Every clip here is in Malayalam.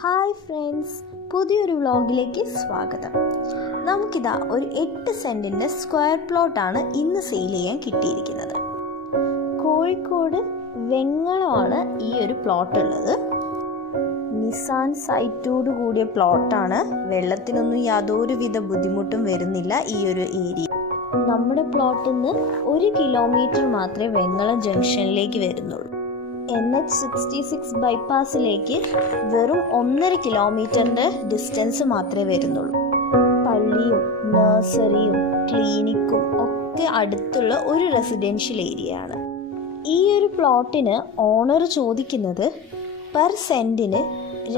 ഹായ് ഫ്രണ്ട്സ്, പുതിയൊരു വ്ളോഗിലേക്ക് സ്വാഗതം. നമുക്കിതാ ഒരു 8 സെൻറ്റിൻ്റെ സ്ക്വയർ പ്ലോട്ടാണ് ഇന്ന് സെയിൽ ചെയ്യാൻ കിട്ടിയിരിക്കുന്നത്. കോഴിക്കോട് വെങ്ങളമാണ് ഈ ഒരു പ്ലോട്ട് ഉള്ളത്. നിസാൻ സൈറ്റോട് കൂടിയ പ്ലോട്ടാണ്. വെള്ളത്തിനൊന്നും യാതൊരുവിധ ബുദ്ധിമുട്ടും വരുന്നില്ല ഈ ഒരു ഏരിയ. നമ്മുടെ പ്ലോട്ടിൽ നിന്ന് 1 കിലോമീറ്റർ മാത്രമേ വെങ്ങളം ജംഗ്ഷനിലേക്ക് വരുന്നുള്ളൂ. NH66 ബൈപ്പാസിലേക്ക് വെറും 1.5 കിലോമീറ്ററിൻ്റെ ഡിസ്റ്റൻസ് മാത്രമേ വരുന്നുള്ളൂ. പള്ളിയും നഴ്സറിയും ക്ലിനിക്കും ഒക്കെ അടുത്തുള്ള ഒരു റെസിഡൻഷ്യൽ ഏരിയ ആണ്. ഈ ഒരു പ്ലോട്ടിന് ഓണർ ചോദിക്കുന്നത് പെർ സെൻറ്റിന്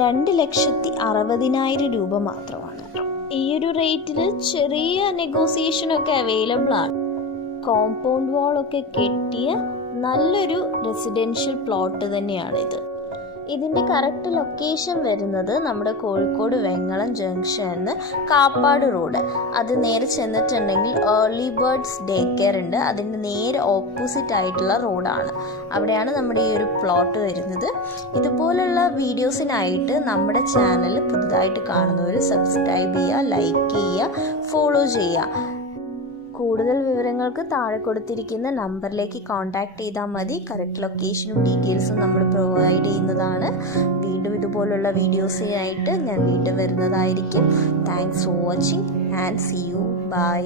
2,60,000 രൂപ മാത്രമാണ്. ഈ ഒരു റേറ്റിൽ ചെറിയ നെഗോസിയേഷനൊക്കെ അവൈലബിൾ ആണ്. കോമ്പൗണ്ട് വാളൊക്കെ കെട്ടിയ നല്ലൊരു റെസിഡൻഷ്യൽ പ്ലോട്ട് തന്നെയാണിത്. ഇതിൻ്റെ കറക്റ്റ് ലൊക്കേഷൻ വരുന്നത് നമ്മുടെ കോഴിക്കോട് വെങ്ങളം ജംഗ്ഷനിൽ കാപ്പാട് റോഡ്. അത് നേരെ ചെന്നിട്ടുണ്ടെങ്കിൽ ഏർലി ബേർഡ്സ് ഡേ കെയർ ഉണ്ട്. അതിൻ്റെ നേരെ ഓപ്പോസിറ്റ് ആയിട്ടുള്ള റോഡാണ്. അവിടെയാണ് നമ്മുടെ ഈ ഒരു പ്ലോട്ട് വരുന്നത്. ഇതുപോലുള്ള വീഡിയോസിനായിട്ട് നമ്മുടെ ചാനൽ പുതുതായിട്ട് കാണുന്നവർ സബ്സ്ക്രൈബ് ചെയ്യുക, ലൈക്ക് ചെയ്യുക, ഫോളോ ചെയ്യുക. കൂടുതൽ വിവരങ്ങൾക്ക് താഴെ കൊടുത്തിരിക്കുന്ന നമ്പറിലേക്ക് കോൺടാക്ട് ചെയ്താൽ മതി. കറക്റ്റ് ലൊക്കേഷനും ഡീറ്റെയിൽസും നമ്മൾ പ്രൊവൈഡ് ചെയ്യുന്നതാണ്. വീണ്ടും ഇതുപോലുള്ള വീഡിയോസിനായിട്ട് ഞാൻ വീണ്ടും വരുന്നതായിരിക്കും. Thanks for watching and see you. By.